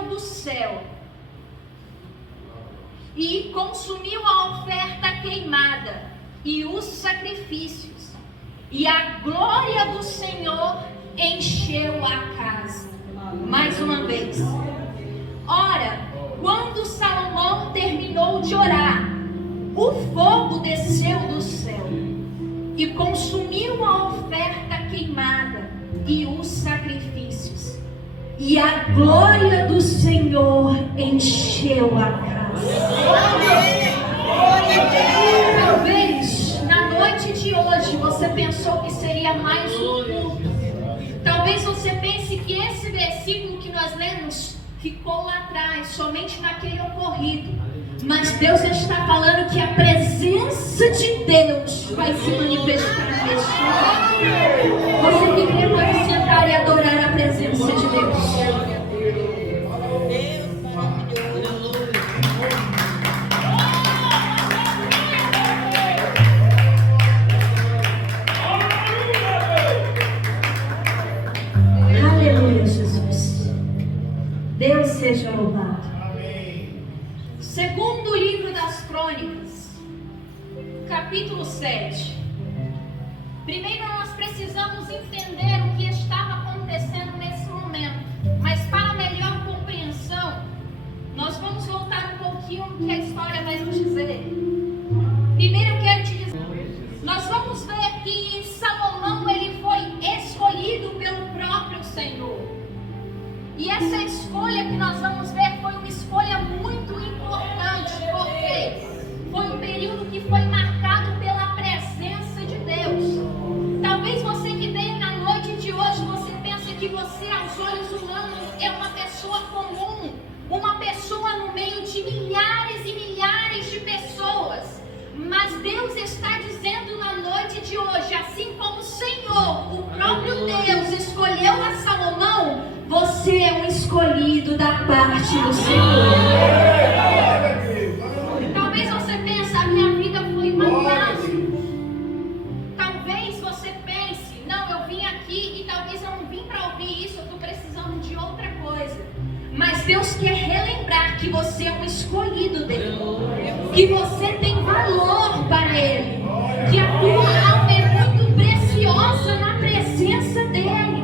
desceu do céu e consumiu a oferta queimada e os sacrifícios, e a glória do Senhor encheu a casa. Mais uma vez. Ora, quando Salomão terminou de orar, o fogo desceu do céu e consumiu a oferta queimada e os sacrifícios, e a glória do Senhor encheu a casa. Talvez na noite de hoje você pensou que seria mais um culto. Talvez você pense que esse versículo que nós lemos ficou lá atrás, somente naquele ocorrido. Mas Deus está falando que a presença de Deus vai se manifestar neste lugar. Você que crê pode sentar e adorar a presença de Deus. Aleluia, Jesus. Deus seja louvado. Segundo livro das Crônicas, capítulo 7. Primeiro nós precisamos entender o que estava acontecendo nesse momento. Mas para melhor compreensão, nós vamos voltar um pouquinho o que a história vai nos dizer. Primeiro eu quero te dizer, nós vamos ver que Salomão ele foi escolhido pelo próprio Senhor. E essa escolha que nós vamos ver foi uma escolha muito importante, porque foi um período que foi marcado pela presença de Deus. Talvez você que veio na noite de hoje, você pense que você, aos olhos humanos, é uma pessoa comum, uma pessoa no meio de milhares e milhares de pessoas. Mas Deus está dizendo na noite de hoje, assim como o Senhor, o próprio Deus, escolheu a Salomão, você é um escolhido da parte do Senhor. Talvez você pense, a minha vida foi fantástica. Talvez você pense, não, eu vim aqui e talvez eu não vim para ouvir isso, eu estou precisando de outra coisa. Mas Deus quer relembrar que você é um escolhido dele, que você tem valor para Ele, que a tua alma é muito preciosa na presença dEle.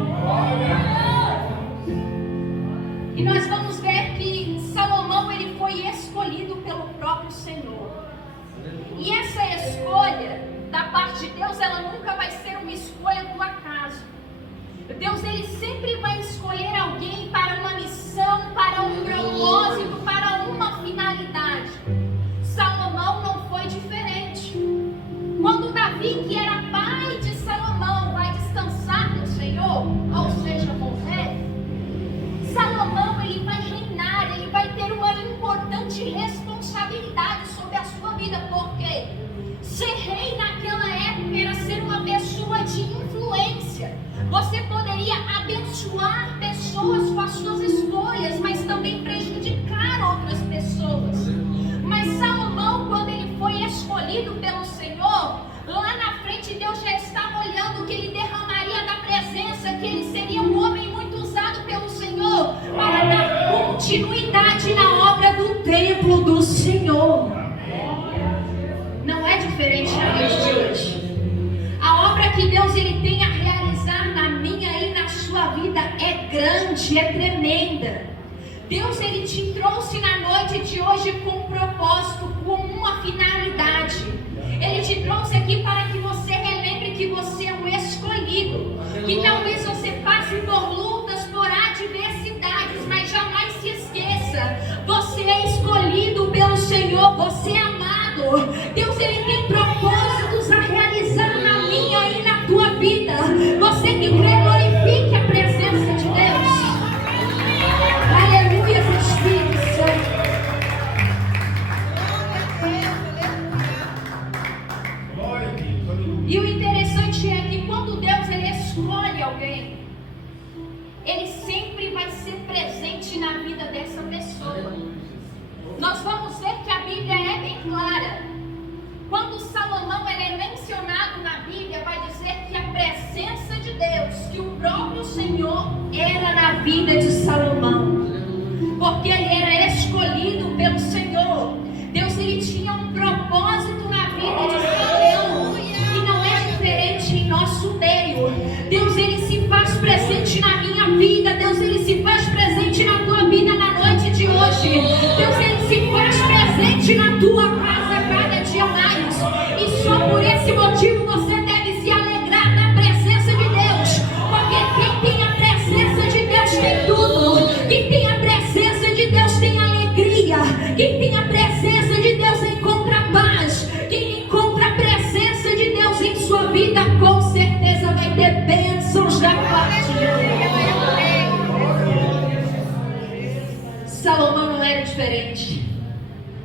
E nós vamos ver que Salomão ele foi escolhido pelo próprio Senhor. E essa escolha da parte de Deus, ela nunca vai ser uma escolha do acaso. Deus ele sempre vai escolher alguém para uma missão, para um propósito, para uma finalidade. Salomão não foi diferente. Quando Davi, que era pai de Salomão, vai descansar no Senhor, ou seja, morrer, Salomão ele vai reinar, ele vai ter uma importante responsabilidade sobre a sua vida, porque ser rei naquela época era ser uma pessoa de influência. Você poderia abençoar pessoas com as suas escolhas, mas também prejudicar outras pessoas. Mas Salomão, quando ele foi escolhido pelo Senhor, lá na frente Deus já estava olhando que ele derramaria da presença, que ele seria um homem muito usado pelo Senhor para dar continuidade na obra do templo do Senhor. Não é diferente na noite de hoje. A obra que Deus ele tem a realizar na minha e na sua vida é grande, é tremenda. Deus ele te trouxe na noite de hoje com um propósito, com uma finalidade. Ele te trouxe aqui para que você relembre que você é um escolhido. Que talvez você passe por lutas, por adversidades, mas jamais se esqueça. Você é escolhido pelo Senhor, você é amado. Deus ele tem propósitos a realizar na minha e na tua vida. Você que crê, glorifique a presença de Deus. Aleluia, Espírito Santo. E o interessante é que quando Deus ele escolhe alguém, ele sempre vai ser presente na vida dessa pessoa. Nós vamos ver que a Bíblia é bem clara. Quando Salomão ele é mencionado na Bíblia, vai dizer que a presença de Deus, que o próprio Senhor era na vida de Salomão. porque ele era escolhido pelo Senhor. Deus, ele tinha um propósito na vida de Salomão, e não é diferente em nosso meio. Deus, ele se faz presente na minha vida. Deus, ele se faz presente na tua vida na noite de hoje. Deus, ele se faz presente na tua casa cada dia mais. E só por esse motivo você deve se alegrar na presença de Deus, porque quem tem a presença de Deus tem tudo. Quem tem a presença de Deus tem alegria. Quem tem a presença de Deus encontra paz. Quem encontra a presença de Deus em sua vida, com certeza vai ter bênçãos da parte de Deus. Salomão não era diferente.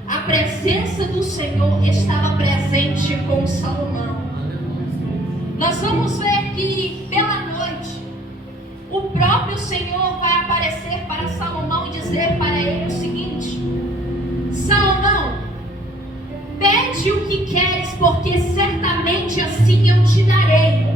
A presença do Senhor estava presente com Salomão. Nós vamos ver que pela noite o próprio Senhor vai aparecer para Salomão e dizer para ele o seguinte: Salomão, pede o que queres, porque certamente assim eu te darei.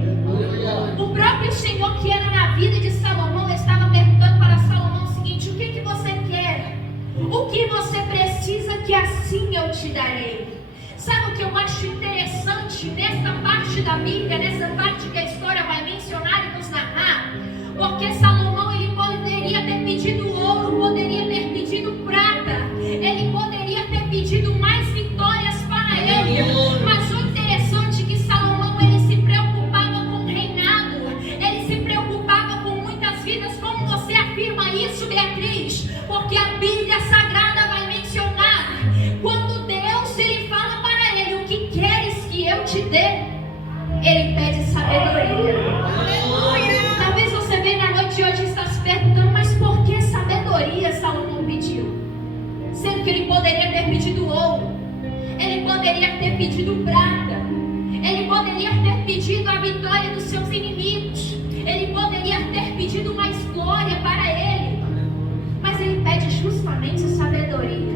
O próprio Senhor, que era na vida de Salomão, estava perguntando para Salomão o seguinte: o que você quer? O que você precisa, que assim eu te darei? Sabe o que eu acho interessante nessa parte da Bíblia, nessa parte que a história vai mencionar e nos narrar? Porque Salomão, ele poderia ter pedido ouro, poderia ter pedido prata, ele poderia ter pedido mais vitórias para ele. Mas o interessante é que Salomão, ele se preocupava com o reinado, ele se preocupava com muitas vidas. Como você afirma isso, Beatriz? Porque a Bíblia Sagrada vai mencionar, quando Deus, ele fala para ele: o que queres que eu te dê? Ele pede sabedoria. Talvez você venha na noite de hoje e está se perguntando: mas por que sabedoria Salomão pediu? Sendo que ele poderia ter pedido ouro, ele poderia ter pedido prata, ele poderia ter pedido a vitória dos seus inimigos, ele poderia ter pedido mais glória para ele. Mas ele pede justamente sabedoria.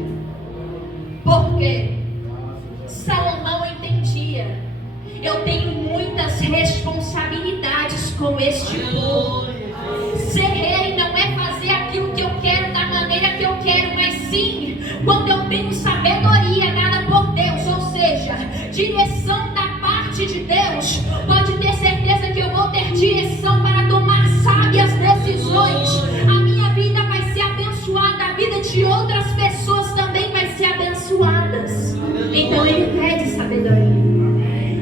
Porque Salomão entendia: eu tenho muitas responsabilidades com este povo. Ser rei não é fazer aquilo que eu quero da maneira que eu quero, mas sim quando eu tenho sabedoria dada por Deus, ou seja, direção da parte de Deus. Pode ter certeza que eu vou ter direção para tomar sábias decisões. A minha vida vai ser abençoada, a vida de outras pessoas também vai ser abençoadas. Então ele pede sabedoria.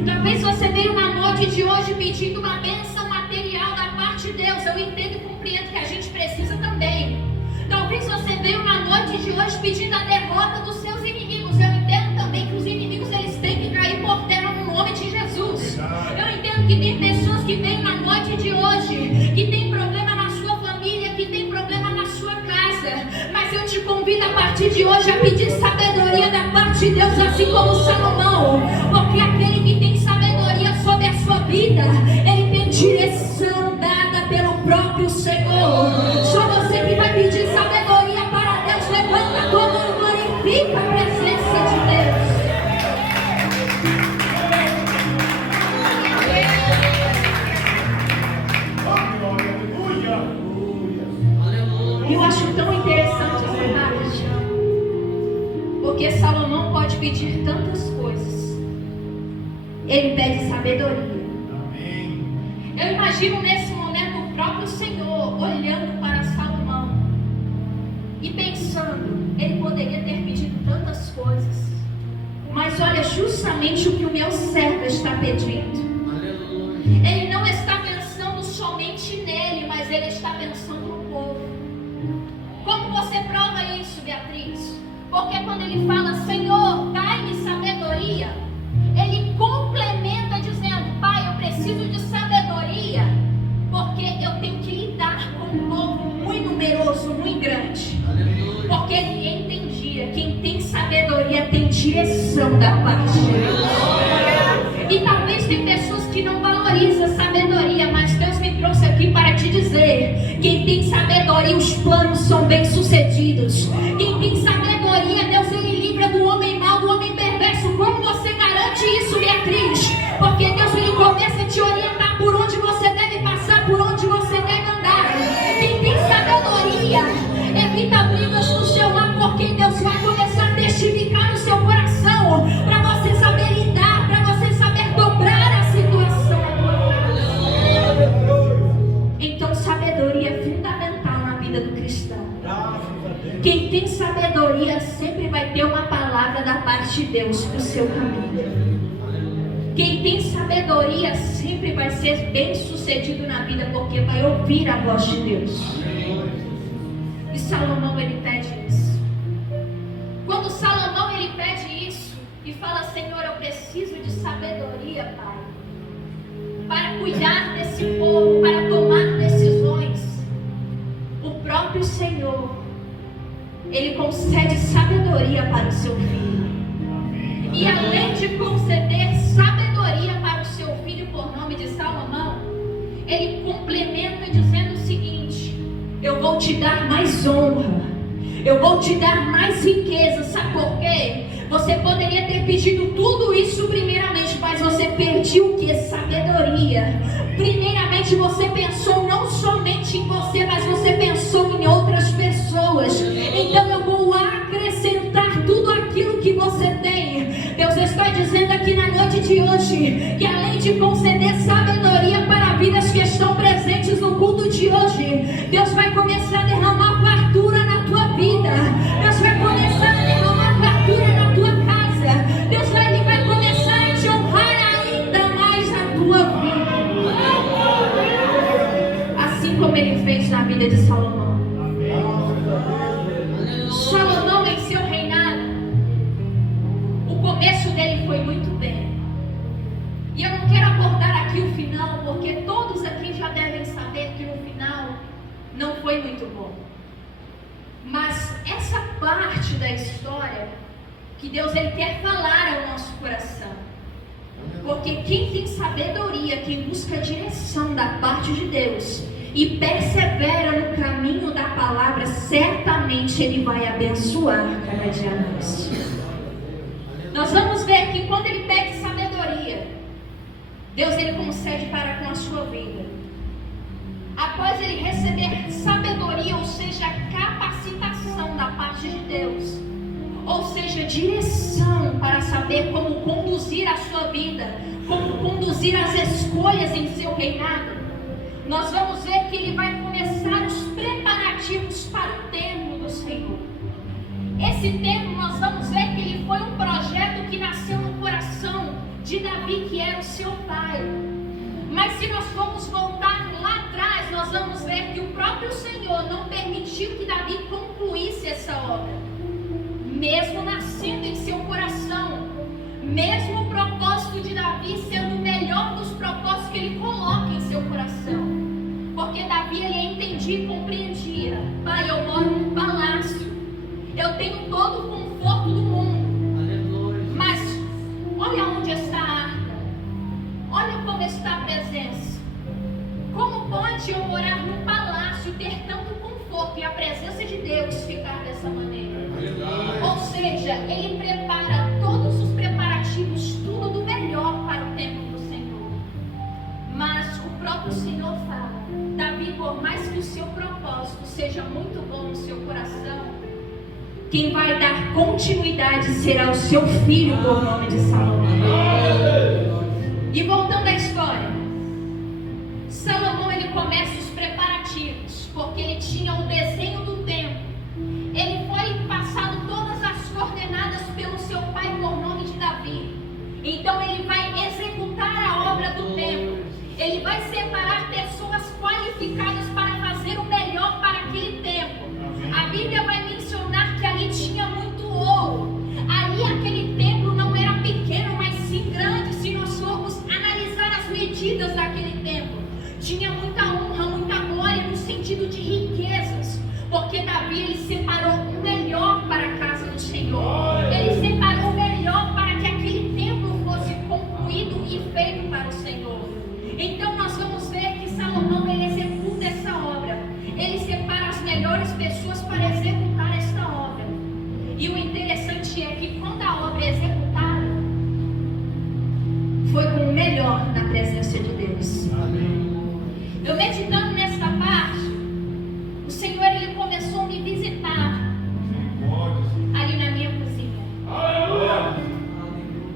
Talvez você veio na noite de hoje pedindo uma bênção material da parte de Deus. Eu entendo e compreendo que a gente precisa também. Talvez você veio na noite de hoje pedindo a derrota dos seus inimigos. Eu entendo também que os inimigos, eles têm que cair por terra no nome de Jesus. Eu entendo que tem pessoas que vêm na noite de hoje que tem problema na sua família, que tem problema na sua casa. Mas eu te convido a partir de hoje a pedir sabedoria da parte de Deus, assim como Salomão. Porque aquele que tem sabedoria sobre a sua vida, ele tem direção dada pelo próprio Senhor. Só você que vai pedir sabedoria para Deus, levanta a tua mão e glorifica a presença de Deus. Eu acho tão interessante essa parte, porque Salomão pode pedir tantas coisas, ele pede sabedoria. Eu imagino nesse momento o próprio Senhor olhando para Salomão e pensando: ele poderia ter pedido tantas coisas, mas olha justamente o que o meu servo está pedindo. Ele não está pensando somente nele, mas ele está pensando no povo. Como você prova isso, Beatriz? Porque quando ele fala: Senhor, dai-me sabedoria, ele complementa dizendo: Pai, eu preciso de sabedoria, porque eu tenho que lidar com um povo muito numeroso, muito grande. Porque ele entendia: quem tem sabedoria tem direção da parte de Deus. E talvez tem pessoas que não valorizam a sabedoria, mas Deus me trouxe aqui para te dizer: quem tem sabedoria, os planos são bem sucedidos. Quem tem sabedoria, Deus, ele livra do homem mau, do homem perverso. Como você garante isso, Beatriz? Porque Deus, ele começa a te orientar por onde você deve passar, por onde você deve andar. Quem tem sabedoria evita brigas no Quem tem sabedoria sempre vai ter uma palavra da parte de Deus para o seu caminho. Quem tem sabedoria sempre vai ser bem sucedido na vida, porque vai ouvir a voz de Deus. E Salomão, ele pede isso. Quando Salomão, ele pede isso e fala: Senhor, eu preciso de sabedoria, Pai, para cuidar desse povo, para tomar decisões. O próprio Senhor, ele concede sabedoria para o seu filho. E além de conceder sabedoria para o seu filho por nome de Salomão, ele complementa dizendo o seguinte: eu vou te dar mais honra, eu vou te dar mais riqueza. Sabe por quê? Você poderia ter pedido tudo isso primeiramente, mas você pediu o que? Sabedoria. Primeiramente você pensou não somente em você, mas você pensou em outras pessoas. Então eu vou acrescentar tudo aquilo que você tem. Deus está dizendo aqui na noite de hoje que além de conceder sabedoria para vidas que estão presentes no culto de hoje, Deus vai começar a derramar fartura na tua vida. Deus vai começar a derramar fartura na tua casa. Deus vai começar a te honrar ainda mais na tua vida. Assim como ele fez na vida de Salomão. Salomão, em seu reinado, o começo dele foi muito bem. E eu não quero abordar aqui o final, porque todos aqui já devem saber que no final não foi muito bom. Mas essa parte da história que Deus ele quer falar ao nosso coração. Porque quem tem sabedoria, quem busca direção da parte de Deus e persevera no caminho da palavra, certamente ele vai abençoar cada dia mais. Nós vamos ver que quando ele pede sabedoria, Deus ele concede para com a sua vida. Após ele receber sabedoria, ou seja, capacitação da parte de Deus, ou seja, direção para saber como conduzir a sua vida, como conduzir as escolhas em seu reinado, nós vamos ver que ele vai começar os preparativos para o templo do Senhor. Esse templo, nós vamos ver que ele foi um projeto que nasceu no coração de Davi, que era o seu pai. Mas se nós formos voltar lá atrás, nós vamos ver que o próprio Senhor não permitiu que Davi concluísse essa obra. Mesmo nascendo em seu coração, mesmo o propósito de Davi sendo o melhor dos propósitos que ele coloca em seu coração. Porque Davi, ele entendia e compreendia: Pai, eu moro num palácio, eu tenho todo o conforto do mundo, mas olha onde está a arca, olha como está a presença. Como pode eu morar num palácio, ter tanto conforto e a presença de Deus ficar dessa maneira? Ou seja, ele prepara todos os preparativos, tudo do melhor para o templo do Senhor. Mas o próprio Senhor fala: Davi, por mais que o seu propósito seja muito bom no seu coração, quem vai dar continuidade será o seu filho, por nome de Salomão. E voltando à história, Salomão ele começa os preparativos, porque ele tinha o desenho do templo. Ele foi passado todas as coordenadas pelo seu pai por nome de Davi. Então ele vai executar a obra do templo. Ele vai separar pessoas qualificadas para fazer o melhor para aquele templo. A Bíblia vai mencionar que ali tinha muito ouro. Ali aquele templo não era pequeno, mas sim grande. Se nós formos analisar as medidas daquele templo, tinha muita honra, muita glória no sentido de riquezas. Porque Davi ele separou o melhor para a casa do Senhor. Ele separou o melhor para que aquele templo fosse concluído e feito para o Senhor. Então nós vamos ver que Salomão ele executa essa obra. Ele separa as melhores pessoas para executar esta obra. E o interessante é que quando a obra é executada, foi com o melhor na presença de Deus. Eu meditando nesta parte, o Senhor ele começou a me visitar ali na minha cozinha.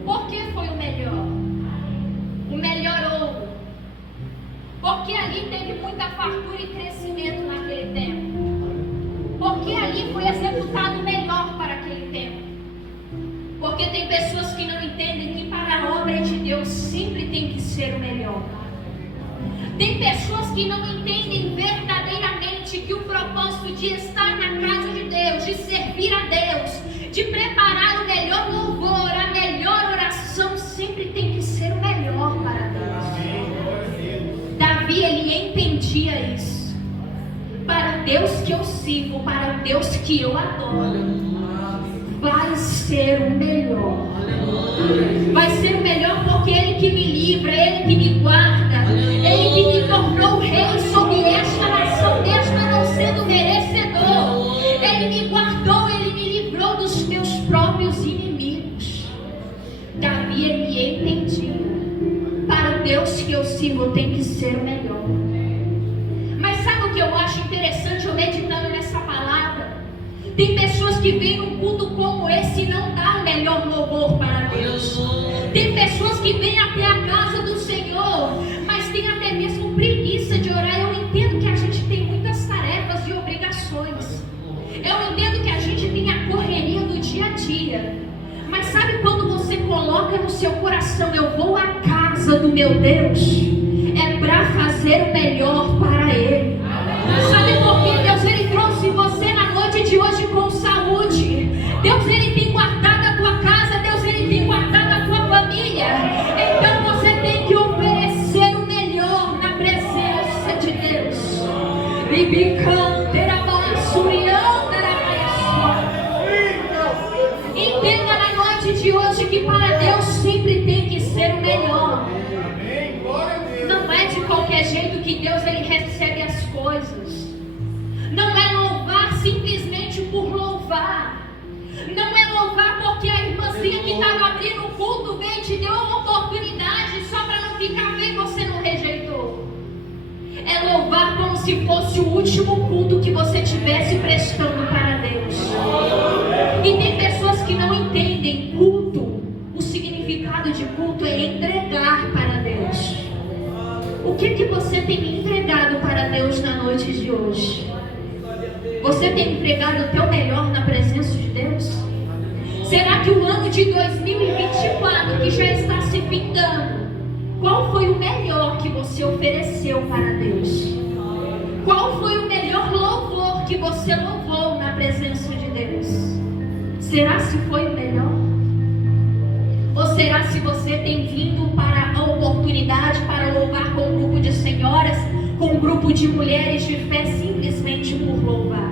Por que foi o melhor? O melhor ouro. Porque ali teve muita fartura e crescimento naquele tempo. Porque ser o melhor. Tem pessoas que não entendem verdadeiramente que o propósito de estar na casa de Deus, de servir a Deus, de preparar o melhor louvor, a melhor oração, sempre tem que ser o melhor para Deus. Davi, ele entendia isso. Para Deus que eu sirvo, para Deus que eu adoro, vai ser o melhor. Vai ser o melhor porque Ele que me livra, Ele que me guarda, Ele que me tornou rei sobre esta nação, mesmo não sendo merecedor. Ele me guardou, Ele me livrou dos meus próprios inimigos. Davi, ele entendia. Para o Deus que eu sirvo tem que ser o melhor. Mas sabe o que eu acho interessante, eu meditando nessa palavra? Tem pessoas que vêm num culto como esse e não dá o melhor louvor para Deus. Tem pessoas que vêm até a casa do Senhor, mas tem até mesmo preguiça de orar. Eu entendo que a gente tem muitas tarefas e obrigações. Eu entendo que a gente tem a correria do dia a dia. Mas sabe quando você coloca no seu coração, eu vou à casa do meu Deus, é para fazer o melhor para Ele. Sabe por quê? Deus, Ele trouxe você na noite de hoje com saúde. Deus, Ele tem guardado a tua casa. Deus, Ele tem guardado a tua família. Então você tem que oferecer o melhor na presença de Deus. Entenda na noite de hoje que para Deus sempre tem que ser o melhor. Não é de qualquer jeito que Deus, Ele recebe as coisas. Não é louvar simplesmente por louvar. Não é louvar porque a irmãzinha que estava abrindo o culto veio e te deu uma oportunidade só para não ficar bem, você não rejeitou. É louvar como se fosse o último culto que você estivesse prestando para Deus. E tem pessoas que não entendem culto. O significado de culto é entregar para Deus. O que você tem entregado para Deus na noite de hoje? Você tem entregado o teu melhor na presença de Deus? Será que o ano de 2024, que já está se findando, qual foi o melhor que você ofereceu para Deus? Qual foi o melhor louvor que você louvou na presença de Deus? Será se foi o melhor? Ou será se você tem vindo para a oportunidade para louvar com um grupo de senhoras, com um grupo de mulheres de fé, simplesmente por louvar?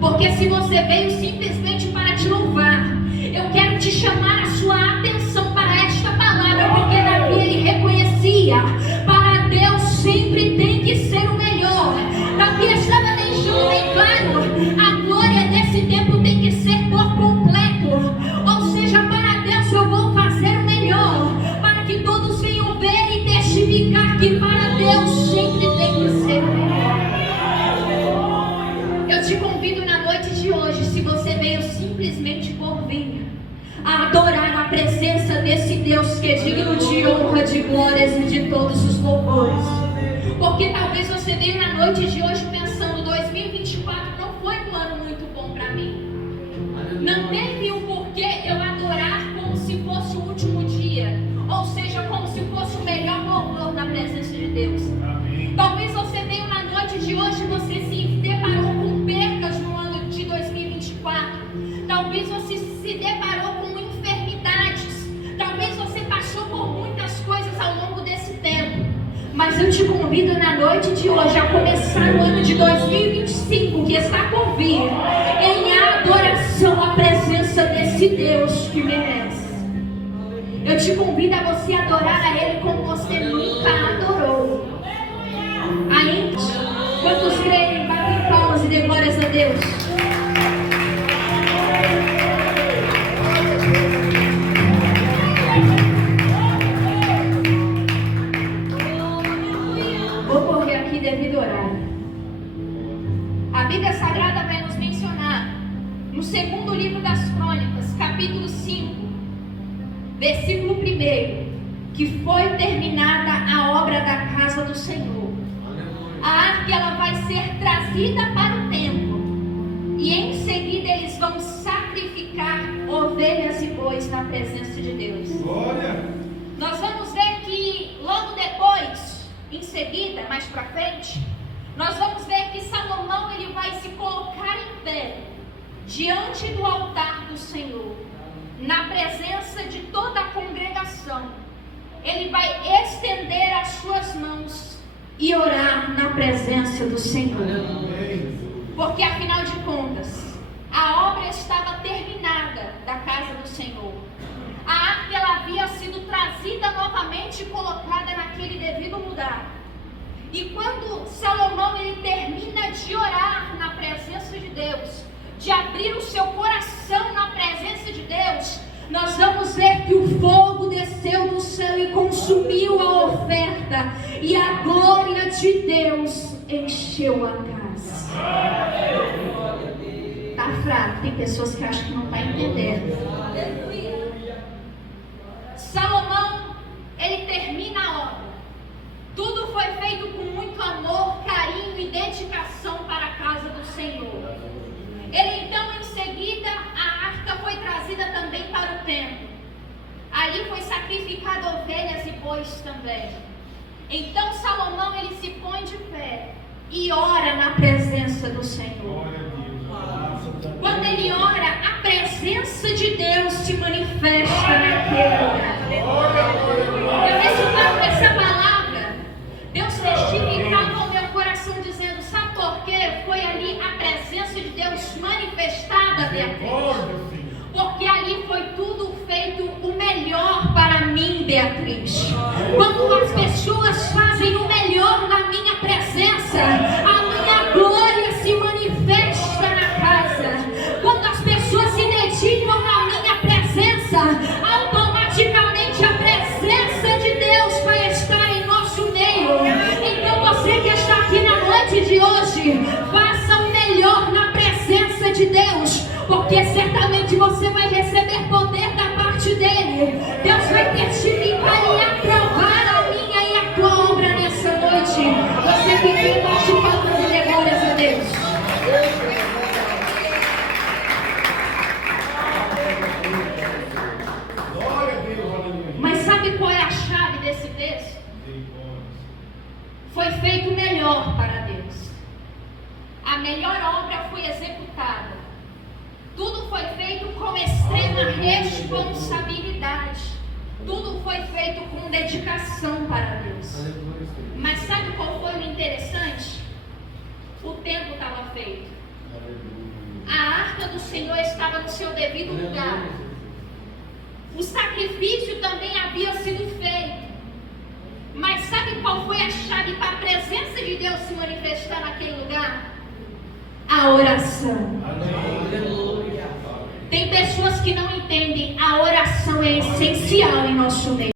Porque se você veio simplesmente para te louvar, eu quero te chamar a sua atenção para esta palavra, porque Davi, ele reconhecia, para Deus sempre tem que ser o melhor. Davi estava deixando bem claro, a glória desse tempo tem que ser por completo. Ou seja, para Deus eu vou fazer o melhor, para que todos venham ver e testificar que para Deus sempre tem que ser o melhor. Eu te convido na noite de hoje, se você veio simplesmente por vir, a adorar a presença desse Deus que é digno de honra, de glórias e de todos os louvores. Porque talvez você veio na noite de hoje pensando, 2024 não foi um ano muito bom para mim. Não teve o porquê eu adorar como se fosse o último dia, ou seja, como se fosse o melhor louvor na presença de Deus. Talvez você veio na noite de hoje e você se deparou com percas no ano de 2024. Talvez você se deparou com enfermidades. Talvez você passou por muitas coisas ao longo desse tempo. Mas eu te convido na noite de hoje a começar o ano de 2025, que está por vir, em adoração à presença desse Deus que merece. Eu te convido a você adorar a Ele como você nunca adorou. Aí, quantos creem, batem palmas e dê glórias a Deus. Vou correr aqui devido ao horário. A Bíblia Sagrada vai nos mencionar no segundo livro das Crônicas, capítulo 5, versículo 1, que foi terminada a obra da casa do Senhor. A arca, ela vai ser trazida para o templo, e em seguida eles vão sacrificar ovelhas e bois na presença de Deus. Glória! Nós vamos ver que logo em seguida, mais para frente, nós vamos ver que Salomão ele vai se colocar em pé diante do altar do Senhor, na presença de toda a congregação. Ele vai estender as suas mãos e orar na presença do Senhor. Porque afinal de contas, a obra estava terminada da casa do Senhor. A arca ela havia sido trazida novamente e colocada naquele devido lugar. E quando Salomão ele termina de orar na presença de Deus, de abrir o seu coração na presença de Deus, nós vamos ver que o fogo desceu do céu e consumiu a oferta, e a glória de Deus encheu a casa. Tá fraco, tem pessoas que acham que não está entendendo. Salomão, ele termina a obra. Tudo foi feito com muito amor, carinho e dedicação para a casa do Senhor. Ele então, em seguida, a arca foi trazida também para o templo. Ali foi sacrificado ovelhas e bois também. Então Salomão, ele se põe de pé e ora na presença do Senhor. Quando ele ora, a presença de Deus se manifesta naquele lugar. Eu recitava essa palavra, Deus testificava ao meu coração dizendo, sabe por quê? Foi ali a presença de Deus manifestada, Beatriz. Porque ali foi tudo feito o melhor para mim, Beatriz. Quando as pessoas fazem o melhor na minha presença, a minha glória se manifesta na casa. Quando as pessoas se dedicam na minha presença, automaticamente a presença de Deus vai estar em nosso meio. Então você que está aqui na noite de hoje, faça o melhor na presença de Deus, porque certamente você vai receber poder da parte dele. Deus vai testificar e aprovar a minha e a tua obra nessa noite. Você que tem bate palmas e dê glórias a Deus. Mas sabe qual é a chave desse texto? Foi feito melhor para Deus. A melhor obra foi executada. Tudo foi feito com extrema responsabilidade. Tudo foi feito com dedicação para Deus. Mas sabe qual foi o interessante? O tempo estava feito. A arca do Senhor estava no seu devido lugar. O sacrifício também havia sido feito. Mas sabe qual foi a chave para a presença de Deus se manifestar naquele lugar? A oração. Tem pessoas que não entendem, a oração é essencial em nosso meio.